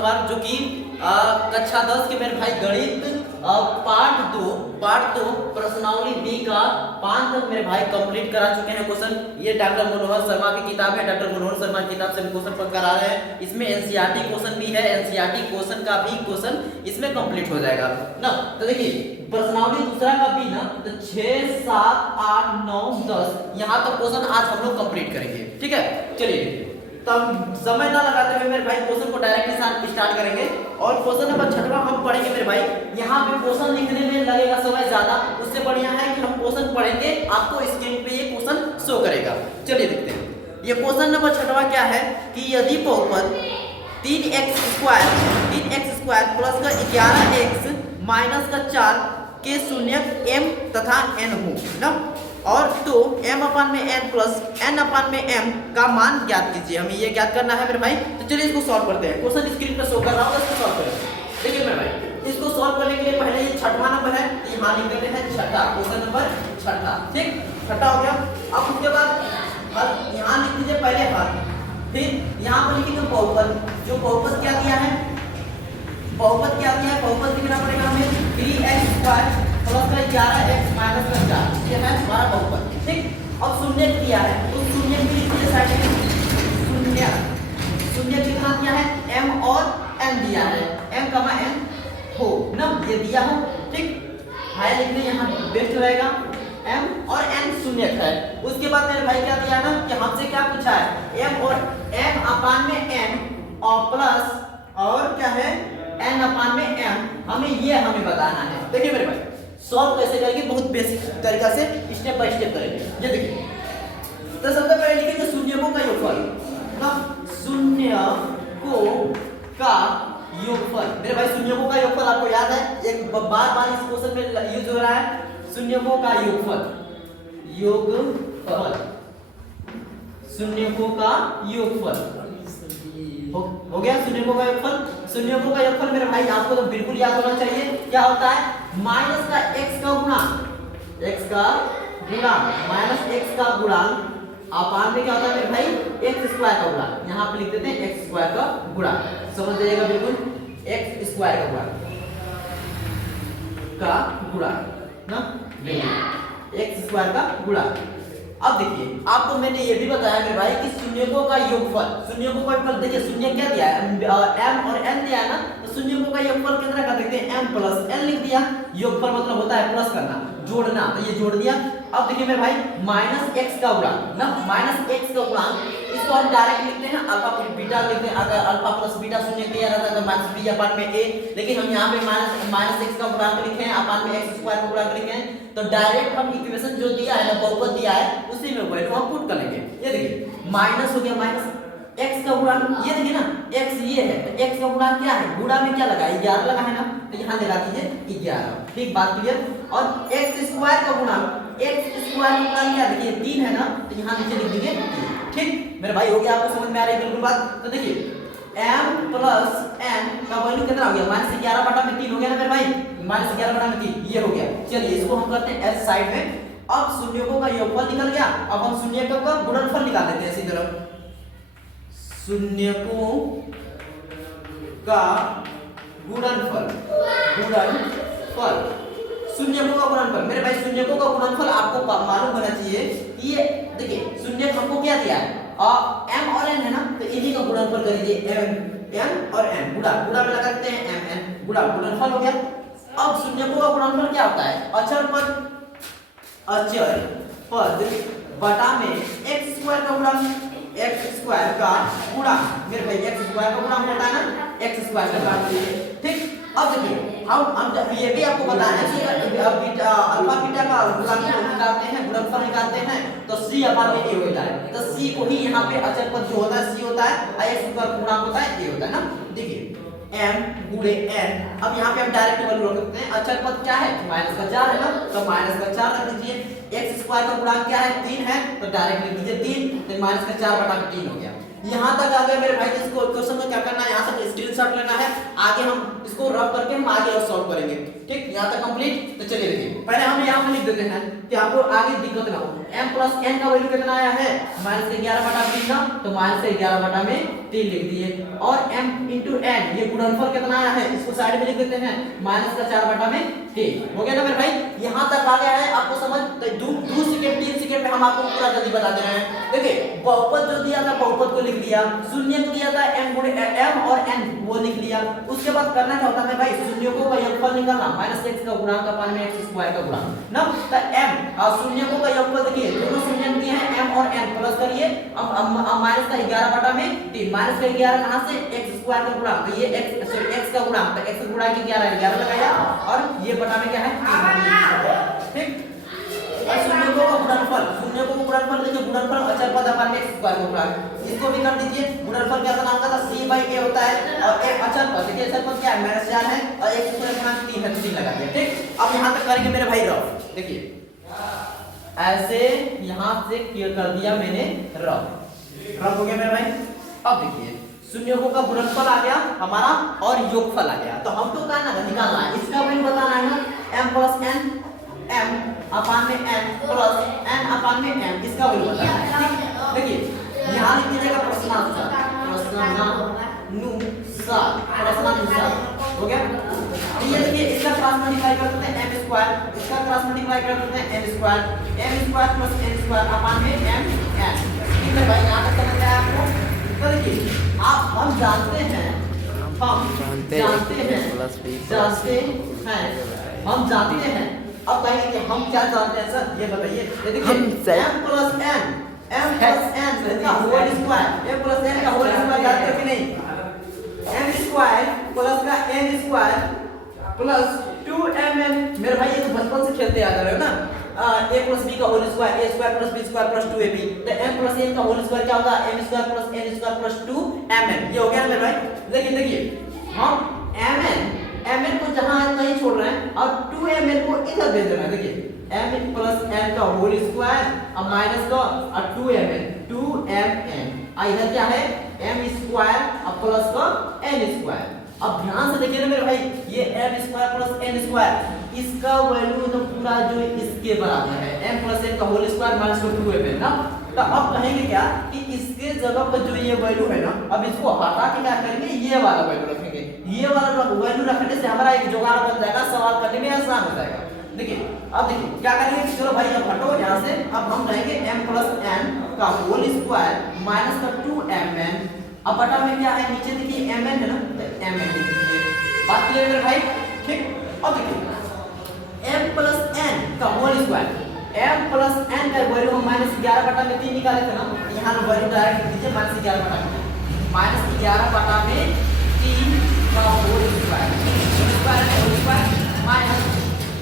सोमवार जो कि कक्षा 10 के मेरे भाई गणित पार्ट 2 प्रश्नावली बी का 5 तक मेरे भाई कंप्लीट करा चुके हैं क्वेश्चन। ये डॉक्टर मनोहर शर्मा की किताब है, डॉक्टर मनोहर शर्मा की किताब से क्वेश्चन पढ़ करा रहे हैं। इसमें एनसीईआरटी क्वेश्चन भी है, एनसीईआरटी क्वेश्चन का भी क्वेश्चन इसमें कंप्लीट हो जाएगा ना। तो देखिए प्रश्नावली दूसरा का भी ना, तो 6, 7, 8, 9, 10 यहाँ तक क्वेश्चन आज हम लोग कंप्लीट करेंगे। ठीक है, चलिए तब समय ना लगाते हुए मेरे भाई क्वेश्चन को डायरेक्टली स्टार्ट करेंगे। और क्वेश्चन नंबर 6वां हम पढ़ेंगे मेरे भाई। यहाँ पे क्वेश्चन लिखने में लगेगा समय ज्यादा, उससे बढ़िया है कि हम क्वेश्चन पढ़ेंगे, आपको स्क्रीन पे ये क्वेश्चन शो करेगा। चलिए देखते हैं ये क्वेश्चन नंबर 6वां क्या है कि यदि बहुपद 3x स्क्वायर प्लस का 11x माइनस का 4 के शून्यक m तथा n हो ना, और तो m/n प्लस n/m का मान ज्ञात कीजिए। हमें ये ज्ञात करना है मेरे भाई। तो चलिए इसको सॉल्व करते हैं। क्वेश्चन स्क्रीन पर शो कर रहा होगा, इसको सॉल्व करेंगे। देखिए मेरे भाई इसको सॉल्व करने के लिए पहले ये 6वां नंबर है, तो यहाँ लिख देते हैं 6ठा, क्वेश्चन नंबर 6ठा। ठीक, 6ठा हो गया। अब उसके बाद यहाँ लिख दीजिए पहले हल, फिर यहाँ पर लिखिए बहुपद। जो बहुपद क्या दिया है, बहुपद क्या दिया है, बहुपद लिखना पड़ेगा हमें 3x स्क्वायर प्लस का 11x माइनस का 4, ये है हमारा बहुपद। ठीक, अब शून्य दिया है तो शून्य भी लिखिए साइड में। शून्य कितना दिया है, m और n दिया है, m, n हो ना, ये दिया हो। ठीक, हाई लिखने यहाँ बेस्ट रहेगा, m और n शून्य है। उसके बाद मेरे भाई क्या दिया है ना कि हमसे क्या पूछा है, m और m/n और प्लस और क्या है n/m, हमें बताना है। देखिए मेरे भाई सॉल्व कैसे करेंगे, बहुत बेसिक तरीका से स्टेप बाय स्टेप करेंगे। ये देखिए तो सबसे पहले लिखेंगे शून्यकों का योगफल ना, शून्यकों का योगफल। मेरे भाई शून्यकों का योगफल आपको याद है, एक बार इस क्वेश्चन में यूज हो रहा है, शून्यकों का योगफल, शून्यकों का योगफल हो गया। शून्यकों का योगफल, शून्यकों का योगफल मेरे भाई आपको तो बिल्कुल याद होना चाहिए। क्या होता है, माइनस का x का गुणांक, माइनस x का गुणांक अपान में क्या होता है मेरे भाई x स्क्वायर का गुणांक। यहाँ पे लिख देते हैं x स्क्वायर का गुणांक, समझ जाइएगा बिल्कुल, x स्क्वायर का गुणांक ना, x स्क्वायर का गुणांक। अब देखिए आपको मैंने ये भी बताया मेरे भाई कि शून्यकों का योगफल, देखिए शून्य क्या दिया है, m और n दिया है ना, तो शून्यकों का योगफल कितना कर देते हैं, m प्लस n लिख दिया। योगफल मतलब होता है प्लस करना, जोड़ना, तो ये जोड़ दिया। अब देखिए मेरे भाई माइनस x का गुणांक ना, माइनस x का गुणांक, इसको हम डायरेक्ट लिखते हैं अल्फा प्लस बीटा लिखते हैं। अगर अल्फा प्लस बीटा शून्य दिया रहता तो माइनस b/a, लेकिन हम यहाँ पे माइनस x का गुणांक लिखे हैं, अपान में x स्क्वायर का गुणांक लिखे हैं, तो डायरेक्ट हम इक्वेशन जो दिया है ना, बहुपद दिया है, उसी में वैल्यू हम पुट कर लेंगे। ये देखिए माइनस हो गया, माइनस x का गुणांक, ये देखिए ना x ये है, तो x का गुणांक क्या है, गुणा में क्या लगा 11 लगा है ना, तो यहाँ लगा दीजिए 11। ठीक, बात क्लियर। और x स्क्वायर का गुणांक, क्या देखिए 3 है ना, तो यहाँ नीचे लिख दीजिए 3। ठीक मेरे भाई हो गया, आपको समझ में आ रही है बिल्कुल बात। तो देखिए m प्लस n का वैल्यू कितना हो गया, -11/3 हो गया ना मेरे भाई, -11/3 ये हो गया। चलिए इसको हम करते हैं s साइड में। अब शून्यकों का योगफल निकल गया, अब हम शून्यकों का गुणनफल निकाल लेते हैं इसी तरफ। शून्यकों का गुणनफल, शून्यकों का गुणनफल मेरे भाई, शून्यकों का गुणनफल आपको मालूम होना चाहिए कि ये देखिए शून्य हमको क्या दिया है, m और n है ना, तो इन्हीं का गुणनफल कर दीजिए, m और n गुणा में लगा देते हैं mn, गुणनफल हो गया। अब शून्यकों का गुणनफल क्या होता है, अचर पद बटा में x स्क्वायर का गुणांक, x स्क्वायर का गुणांक मेरे भाई, x स्क्वायर का गुणांक होता है ना, x स्क्वायर का गुणांक। ठीक, अब देखिए हम ये भी आपको बताना है कि अल्फा बीटा का गुणांक निकालते हैं, गुणनफल निकालते हैं, तो c/a होता है, तो c को ही यहाँ पे अचर पद जो होता है c होता है, x का गुणांक होता है a होता है ना। देखिए m गुणे n, अब यहाँ पे हम डायरेक्ट वैल्यू रख सकते हैं। अचर पद क्या है, -4 है ना, तो -4 रख दीजिए। x स्क्वायर का गुणांक क्या है, 3 है, तो डायरेक्ट लिख दीजिए 3, तो -4/3 हो गया। यहाँ तक आ गए मेरे भाई। इसको क्वेश्चन में क्या करना है, यहाँ से स्क्रीनशॉट लेना है, आगे हम इसको रब करके हम आगे और सॉल्व करेंगे। ठीक, यहाँ तक कंप्लीट। तो चलिए देखिए पहले हम यहाँ पे लिख देते हैं कि आपको आगे दिक्कत ना हो। m प्लस n का वैल्यू कितना आया है -11/3 ना, तो -11/3 लिख दिए। और m इंटू n ये गुणनफल कितना आया है, इसको साइड में लिख देते हैं -4/3। हो गया ना मेरे भाई, यहाँ तक आ गया है आपको समझ। तो 2 सेकंड 3 सेकंड में हम आपको पूरा जल्दी बता दे रहे हैं। देखिए बहुपद जो दिया था बहुपद को लिख दिया, शून्य दिया था m और n वो लिख लिया। उसके बाद करना क्या होता है भाई, शून्यों को योगफल निकालना, -x का गुणांक अपान में x स्क्वायर का गुणांक ना। तो m और शून्यों का योगफल देखिए, दोनों शून्य दिए हैं m और n, प्लस करिए अब -11/3 -11 कहां से x स्क्वायर का गुणांक, तो ये x का गुणांक, तो x गुणा के 11 लगाया और ये बटा में क्या है 3। ठीक, शून्य को गुणनफल देखिए, गुणनफल अचर पद अपान में x स्क्वायर का गुणांक, इसको भी कर दीजिए। गुणनफल क्या होता है, c/a होता है और एक अचर पद, देखिए अचर पद क्या है -4 है और x स्क्वायर गुणांक 3 है, तो 3 लगा दिया। ठीक, अब यहां तक करेंगे मेरे भाई रफ, देखिए ऐसे यहां से क्लियर कर दिया मैंने रफ हो गया मेरे भाई। अब देखिए शून्यों का गुणनफल आ गया हमारा और योगफल आ गया, तो हमको निकालना है, इसका वैल्यू बताना है ना, m प्लस n m अपान में n प्लस n अपान में m, इसका वैल्यू बताना है। ठीक, देखिए यहां लिख दीजिएगा प्रश्नानुसार हो गया। ये देखिए इसका क्रॉस मल्टीप्लाई कर देते हैं m स्क्वायर, इसका क्रॉस मल्टीप्लाई कर देते हैं m square plus n square upon में m n। ठीक है भाई, यहां तक समझ आया आपको। तो देखिए हम जानते हैं अब कहेंगे कि हम क्या जानते हैं सर, ये बताइए। ये देखिए m प्लस n का whole square, m plus n का होल स्क्वायर जानते हो कि नहीं, m स्क्वायर प्लस का n स्क्वायर प्लस 2mn। मेरे भाई ये तो बचपन से खेलते आ रहे हो ना, a प्लस b का whole square, a square plus b square plus 2ab, तो m प्लस n का होल स्क्वायर क्या होगा, m square plus n square plus 2mn। ये हो गया मेरे भाई। देखिए हम mn को जहां है कहीं छोड़ रहे हैं और 2mn को इधर भेज रहे हैं। देखिए m प्लस n का होल स्क्वायर और माइनस का और 2mn इधर क्या है m स्क्वायर और प्लस का n स्क्वायर। अब ध्यान से देखिए ना मेरे भाई, ये m square plus n square इसका वैल्यू तो पूरा जो इसके बराबर है, m प्लस n का होल स्क्वायर माइनस 2mn ना। तो अब कहेंगे क्या कि इसके जगह पर जो ये वैल्यू है ना, अब इसको हटा के क्या करेंगे, ये वाला वैल्यू रखेंगे। ये वाला वैल्यू रखने से हमारा एक जुगाड़ बन जाएगा, सवाल करने में आसान हो जाएगा। देखिए अब देखिए क्या करेंगे, चलो भाई अब हटो यहाँ से, अब हम कहेंगे m प्लस n का होल स्क्वायर माइनस का 2mn, अब बटा में क्या है नीचे देखिए mn है ना, तो mn लिख दीजिए। बात क्लियर है भाई। ठीक, अब देखिए m प्लस n का whole square, m plus n का वैल्यू हम -11/3 निकाले थे ना, यहाँ पे वैल्यू डायरेक्ट लिख दीजिए -11/3 का होल स्क्वायर माइनस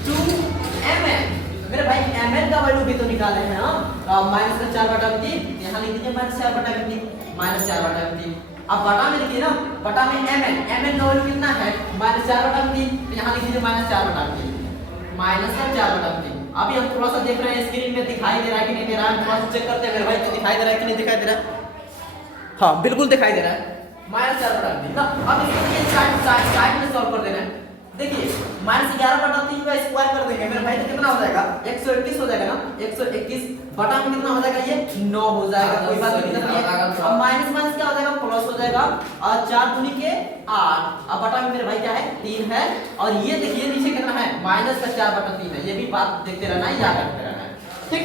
2mn। मेरे भाई mn का वैल्यू भी तो निकाले हैं हम, -4/3 यहाँ लिख दीजिए -4/3 अब बटा में लिखिए ना, बटा में mn का वैल्यू कितना है -4/3, यहाँ लिख दीजिए -4/3 अभी हम थोड़ा सा देख रहे हैं स्क्रीन में दिखाई दे रहा है कि नहीं दे रहा है, थोड़ा सा चेक करते हैं मेरे भाई, तो दिखाई दे रहा है कि नहीं दिखाई दे रहा है, हाँ बिल्कुल दिखाई दे रहा है -4/3 ना। अब इसको ये साइड में सॉल्व कर देना है। देखिए -11/3 का स्क्वायर कर देंगे मेरे भाई, तो कितना हो जाएगा 121 हो जाएगा ना, 121 बटा में कितना हो जाएगा, ये 9 हो जाएगा, कोई बात नहीं। अब माइनस माइनस क्या हो जाएगा, प्लस हो जाएगा और 4 दूनी के 8, अब बटा में मेरे भाई क्या है 3 है, और ये देखिए नीचे कितना है -4/3 है, ये भी बात देखते रहना है, याद रखते रहना है। ठीक,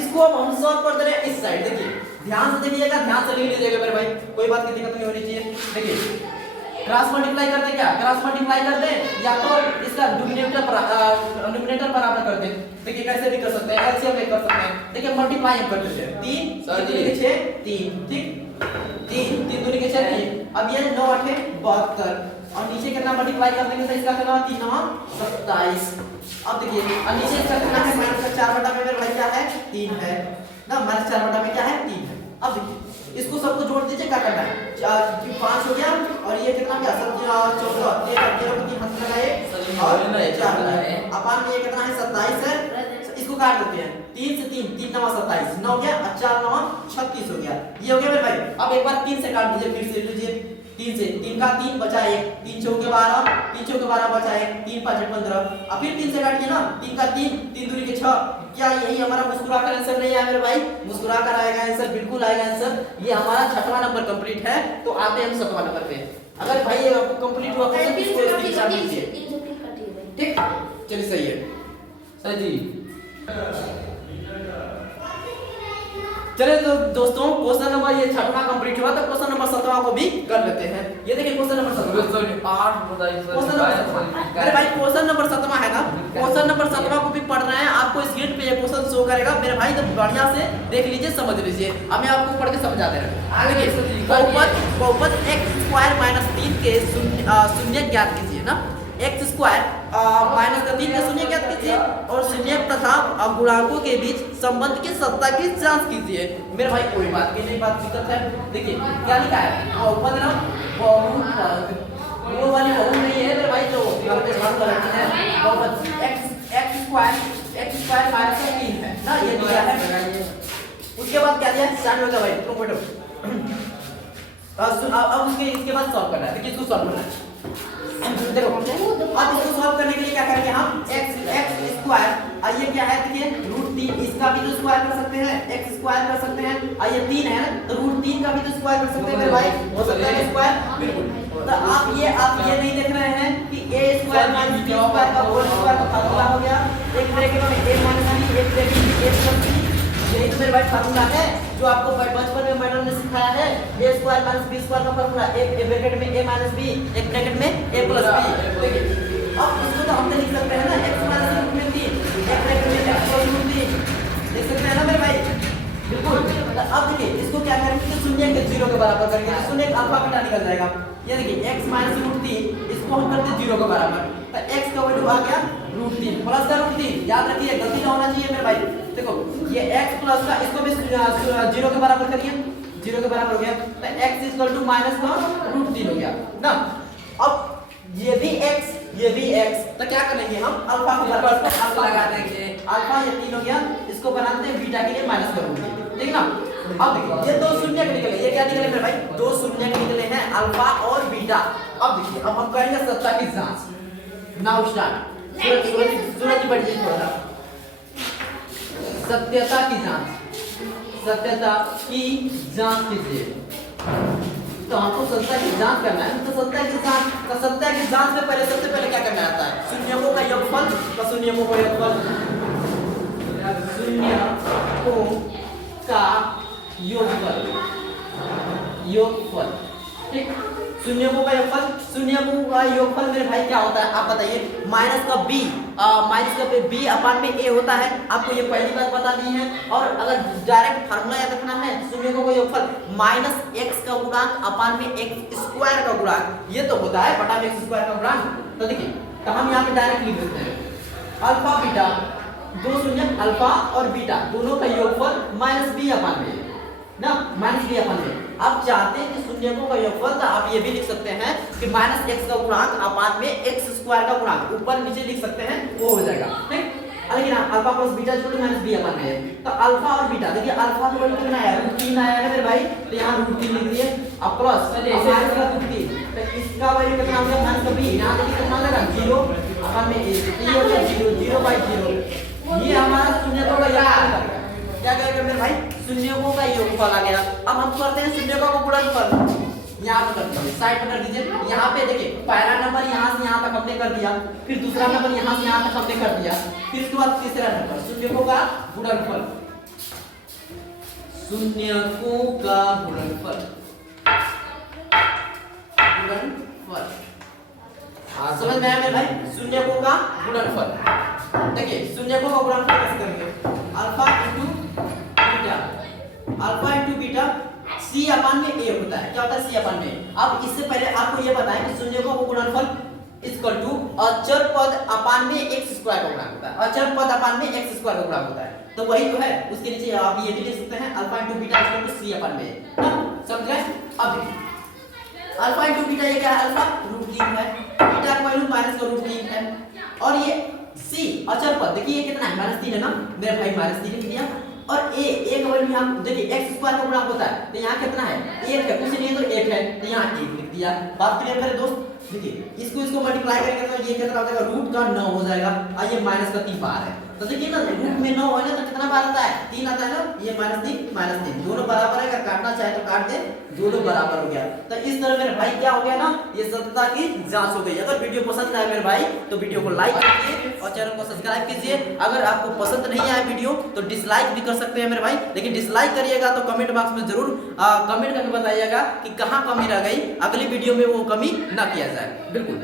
इसको अब हम सॉल्व कर दे रहे हैं इस साइड। देखिए ध्यान से देखिएगा, ध्यान से लिख लीजिएगा मेरे भाई, कोई बात की दिक्कत नहीं होनी चाहिए। देखिए क्रॉस मल्टीप्लाई करते क्या, क्रॉस मल्टीप्लाई करते या तो इसका न्यूमरेटर बराबर कर दें। देखिए कैसे भी कर सकते हैं, एलसीएम में कर सकते हैं। देखिए मल्टीप्लाई हम कर देते हैं, 3 7 के 6 3, ठीक 3 दूनी के 6 3। अब ये 9 8 72 और नीचे कितना मल्टीप्लाई कर देंगे, तो इसका कितना 3 9 27। अब देखिए और नीचे इसका कितना है -4/में मेरे भाई क्या है 3 है ना, -4/में क्या है 3 है। अब देखिए इसको सबको जोड़ दीजिए, क्या करना है 5 हो गया और ये कितना गया 14, ये 13 को 3 हाथ लगाए और 4 लगाए, अपान में ये कितना है 27 है। इसको काट देते हैं, 3 से 3 9 27 9 गया और 4 9 36 हो गया, ये हो गया मेरे भाई। अब एक बार 3 से काट दीजिए, फिर से लीजिए 3 से 3 का 3 बचा 1, 3 चौके 12, 3 चौके 12 बचा 1, 3 5 15, अब फिर 3 से काटिए ना, 3 का 3, 3 दूनी के 6। क्या यही हमारा मुस्कुरा कर आंसर नहीं है मेरे भाई? मुस्कुरा कर आएगा आंसर, बिल्कुल आएगा आंसर। ये हमारा 6वां नंबर कंप्लीट है। तो आते हैं हम 7वां नंबर पे। अगर भाई ये आपको कंप्लीट हुआ तो इसको स्क्रीनशॉट लीजिए, ठीक? चलिए सही है सर जी। चलिए तो दोस्तों क्वेश्चन नंबर ये 6वां कंप्लीट हुआ, तो क्वेश्चन नंबर 7वां को भी कर लेते हैं। ये देखिए क्वेश्चन नंबर 7वां। अरे भाई क्वेश्चन नंबर 7वां है ना, क्वेश्चन नंबर 7वां को भी पढ़ रहे हैं, आपको स्क्रीन पे ये क्वेश्चन शो करेगा मेरे भाई, तो बढ़िया से देख लीजिए, समझ लीजिए। अब मैं आपको पढ़ के समझा दे रहा हूं। देखिए बहुपद x² - 3 के शून्य ज्ञात कीजिए ना, x² - 3 के शून्य ज्ञात कीजिए और शून्य तथा गुणांकों के बीच संबंध की सत्ता की जांच कीजिए। मेरे भाई कोई बात की नहीं, बात दिक्कत है। देखिए क्या लिखा है, बहुपद ना, बहुपद वो वाली बहुपद नहीं है मेरे भाई, जो हमने सवाल कर रखी है बहुपद x² - 3 है ना, ये दिया है। उसके बाद क्या दिया है, स्टार्ट हो गया भाई, तुम बैठो। अब इसके बाद सॉल्व करना है। देखिए इसको सॉल्व करना है, देखो अब इसको सॉल्व करने के लिए क्या करेंगे हम, x² और ये क्या है, देखिए √3, इसका भी तो स्क्वायर कर सकते हैं, x स्क्वायर कर सकते हैं, और ये 3 है तो √3 का भी तो स्क्वायर कर सकते हैं मेरे भाई, हो सकता है स्क्वायर, बिल्कुल। तो आप ये नहीं देख रहे हैं कि a² - b² का होल स्क्वायर का फार्मूला हो गया, एक ब्रैकेट में a - b, एक ब्रैकेट में a + b, यही तो मेरे भाई फार्मूला है जो आपको बचपन में मैडम ने सिखाया है, a² - b² का फार्मूला, एक ब्रैकेट में a - b, एक ब्रैकेट में a + b। देखिए अब इसको तो हमने लिख सकते हैं ना, x - √3, एक ब्रैकेट में x + √3 लिख सकते हैं ना मेरे भाई, बिल्कुल। तो अब देखिए इसको क्या करेंगे, तो शून्य के 0 के बराबर करेंगे, तो शून्य का अल्फा बीटा निकल जाएगा। ये देखिए x - √3 इसको हम करते हैं 0 के बराबर, तो x का वैल्यू आ गया √3 प्लस का √3, याद रखिए गलती ना होना चाहिए मेरे भाई। देखो ये x प्लस का, इसको भी 0 के बराबर करिए, 0 के बराबर हो गया, तो x = माइनस का √3 हो गया ना। अब ये भी x, तो क्या करेंगे हम, अल्फा को बराबर अल्फा लगा देंगे, अल्फा ये 3 हो गया, इसको बनाते हैं बीटा के लिए माइनस करूंगी, ठीक ना। अब देखिए ये दो शून्य के निकले, ये क्या निकले मेरे भाई, दो शून्य के निकले हैं, अल्फा और बीटा। अब देखिए अब हम करेंगे सत्ता की जांच। नाउ स्टार्ट, सूरज बढ़िए थोड़ा, सत्यता की जांच, सत्यता की जांच कीजिए। तो हमको सत्ता की जांच करना है, तो सत्ता की जांच में पहले सबसे पहले क्या करना आता है, शून्यों का योगफल, तो शून्यों का योगफल, शून्यों का योगफल, ठीक। शून्यों का योगफल, शून्यों का योगफल मेरे भाई क्या होता है आप बताइए, माइनस का b अपान में a होता है, आपको ये पहली बात बता दी है। और अगर डायरेक्ट फार्मूला याद रखना है, शून्यों का योगफल -x का गुणांक अपान में x² का गुणांक, ये तो होता है बटा में x² का गुणांक। तो देखिए तो हम यहाँ पे डायरेक्ट लिख देते हैं अल्फा बीटा, दो शून्य अल्फा और बीटा दोनों का योगफल -b अपान में ना, -b अपान में। आप चाहते हैं कि शून्यों का योगफल, तो आप ये भी लिख सकते हैं कि -x का गुणांक अपान में x² का गुणांक, ऊपर नीचे लिख सकते हैं, वो हो जाएगा, ठीक। लेकिन अल्फा प्लस बीटा -b अपान में है, तो अल्फा और बीटा, देखिए अल्फा का वैल्यू कितना है, √3 आया है मेरे भाई, तो यहाँ √3 लिख दिए। अब प्लस -√3, तो इसका वैल्यू कितना हो गया, -b, यहाँ देखिए कितना आ जाएगा 0 अपान में a, ये हो गया 0, 0/0। ये हमारा शून्यों का योगफल क्या करेगा मेरे भाई, शून्यों का योगफल आ गया। अब हम करते हैं शून्यों का गुणनफल, यहाँ पे कर दीजिए, साइड में कर दीजिए। यहाँ पे देखिए पहला नंबर यहाँ से यहाँ तक हमने कर दिया, फिर दूसरा नंबर यहाँ से यहाँ तक हमने कर दिया, फिर उसके बाद तीसरा नंबर शून्यों का गुणनफल, शून्यों का गुणनफल, समझ में आया मेरे भाई, शून्यों का गुणनफल। देखिए शून्यों का गुणनफल कैसे करेंगे, alpha into beta, c upon में a होता है, क्या होता है c अपान में। अब इससे पहले आपको ये बताएं कि शून्यों का गुणनफल इक्वल टू अचर पद अपान में x² का गुणा होता है, अचर पद अपान में x² का गुणा होता है, तो वही तो है। उसके नीचे आप ये भी लिख सकते हैं alpha into beta equal to c upon में, समझ गए। अब देखिए अल्फा इंटू बीटा ये क्या है, अल्फा √3 है, बीटा का वैल्यू माइनस का √3 है, और ये c अचर पद देखिए ये कितना है, -3 है ना मेरे भाई, -3 लिख दिया। और ए का वैल्यू यहाँ देखिए x स्क्वायर का गुणा होता है, तो यहाँ कितना है 1 है, कुछ नहीं है तो 1 है, तो यहाँ 1 लिख दिया। बात क्लियर करें दोस्त, देखिए इसको मल्टीप्लाई करेंगे तो ये कितना हो जाएगा, रूट का 9 हो जाएगा, और ये माइनस का 3 बार है, तो देखिए ना रूट में 9 है ना, तो कितना बार आता है 3 आता है ना, ये -3 दोनों बराबर है, अगर काटना चाहे तो काट दे, दोनों बराबर हो गया। तो इस तरह मेरे भाई क्या हो गया ना, ये सत्यता की जांच हो गई। अगर वीडियो पसंद आए मेरे भाई तो वीडियो को लाइक कीजिए और चैनल को सब्सक्राइब कीजिए। अगर आपको पसंद नहीं आया वीडियो तो डिसलाइक भी कर सकते हैं मेरे भाई, लेकिन डिसलाइक करिएगा तो कमेंट बॉक्स में जरूर कमेंट करके बताइएगा कि कहाँ कमी रह गई, अगली वीडियो में वो कमी ना किया जाए। बिल्कुल।